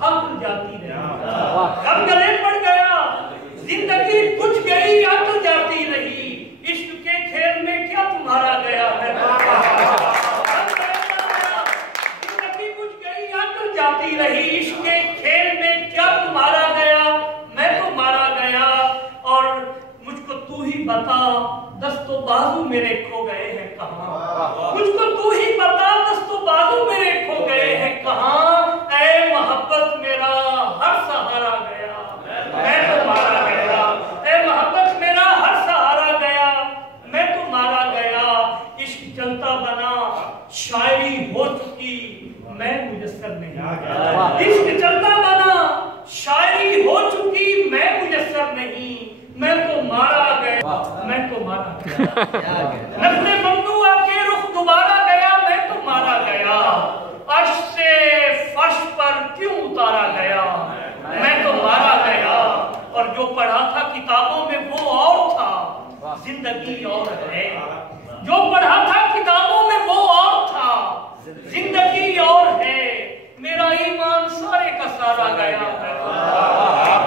अक्ल जाती रही। अब गले पड़ गया, जिंदगी बुझ गई, अक्ल जाती रही। इश्क के खेल में क्या तुम्हारा गया, जिंदगी बुझ गई, अक्ल जाती रही। इश्क के खेल में क्या तुम्हारा गया, मैं तो मारा गया। और मुझको तू ही बता, दस्तो बाजू मेरे खो गए हैं कहाँ। मुझको तू ही बता, दस्तो बाजू मेरे खो गए हैं कहाँ। ऐ मोहब्बत मेरा हर सहारा गया, मैं तो मारा गया। ऐ मोहब्बत मेरा हर सहारा गया, मैं तो मारा गया। इश्क चलता बना, शायरी हो चुकी, मैं मुयस्सर नहीं। इश्क चलता बना, शायरी हो चुकी, मैं मुयस्सर नहीं। मैं तो मारा गया, मैं तो मारा गया। नस्ले ममनुआ के रुख दोबारा गया, मैं तो मारा गया। अर्श से फर्श पर क्यों उतारा गया, मैं तो मारा गया। और जो पढ़ा था किताबों में वो और था, जिंदगी और है। जो पढ़ा था किताबों में वो और था, जिंदगी और है। मेरा ईमान सारे का सारा गया,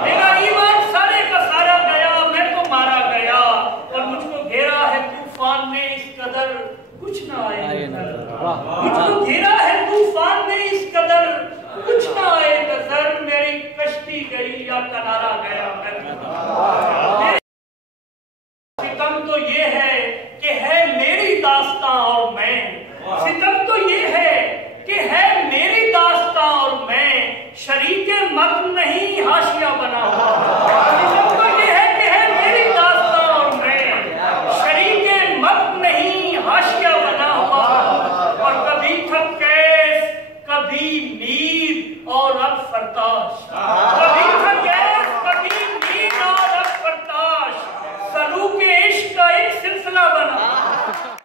मेरा ईमान सारे का सारा गया, मैं तो मारा गया। और मुझको घेरा है तूफान ने इस कदर, कुछ ना आए नजर। मुझको घेरा है तूफान ने इस कदर, कुछ ना आए नजर। मेरी कश्ती गई या किनारा गया, मैं सितम तो ये है कि है मेरी दास्तां और मैं। सितम तो ये है कि है मेरी दास्तां और मैं, शरीके मत नहीं हाशिया बना हुआ। सितम तो ये है कि है मेरी दास्तां और मैं, शरीके मत नहीं हाशिया बना हुआ। और कभी थकेस, कभी नीर और अब फरताश।